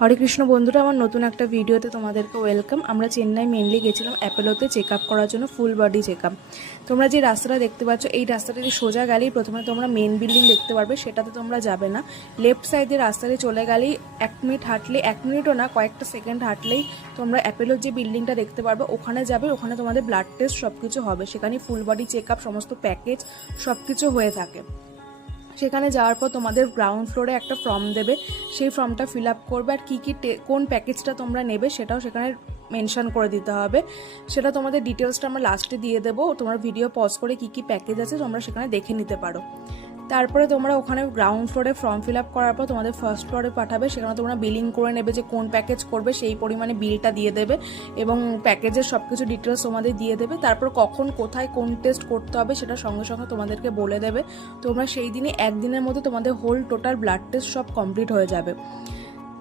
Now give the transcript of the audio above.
হরে কৃষ্ণ বন্ধুরা, আমার নতুন একটা ভিডিওতে তোমাদেরকে ওয়েলকাম। আমরা চেন্নাই মেনলি গেছিলাম অ্যাপোলোতে চেক আপ করার জন্য, ফুল বডি চেক আপ। তোমরা যে রাস্তাটা দেখতে পাচ্ছ, এই রাস্তাটা দিয়ে সোজা গেলেই প্রথমে তোমরা মেন বিল্ডিং দেখতে পারবে, সেটাতে তোমরা যাবে না। লেফট সাইডে রাস্তাতে চলে গেলেই 1 মিনিট হাঁটলে, 1 মিনিটও না, কয়েকটা সেকেন্ড হাঁটলেই তোমরা অ্যাপোলোর যে বিল্ডিংটা দেখতে পারবে ওখানে যাবে। ওখানে তোমাদের ব্লাড টেস্ট সব কিছু হবে, সেখানে ফুল বডি চেক আপ, সমস্ত প্যাকেজ সব কিছু হয়ে থাকে। সেখানে যাওয়ার পর তোমাদের গ্রাউন্ড ফ্লোরে একটা ফর্ম দেবে, সেই ফর্মটা ফিল আপ করবে, আর কী কী কোন প্যাকেজটা তোমরা নেবে সেটাও সেখানে মেনশন করে দিতে হবে। সেটা তোমাদের ডিটেলসটা আমরা লাস্টে দিয়ে দেবো, তোমার ভিডিও পজ করে কী কী প্যাকেজ আছে তোমরা সেখানে দেখে নিতে পারো। তারপরে তোমরা ওখানে গ্রাউন্ড ফ্লোরে ফর্ম ফিল আপ করার পর তোমাদের ফার্স্ট ফ্লোরে পাঠাবে, সেখানে তোমরা বিলিং করে নেবে, যে কোন প্যাকেজ করবে সেই পরিমাণে বিলটা দিয়ে দেবে এবং প্যাকেজের সব কিছু ডিটেলস তোমাদের দিয়ে দেবে। তারপর কখন কোথায় কোন টেস্ট করতে হবে সেটা সঙ্গে সঙ্গে তোমাদেরকে বলে দেবে। তোমরা সেই দিনে একদিনের মধ্যে তোমাদের হোল টোটাল ব্লাড টেস্ট সব কমপ্লিট হয়ে যাবে।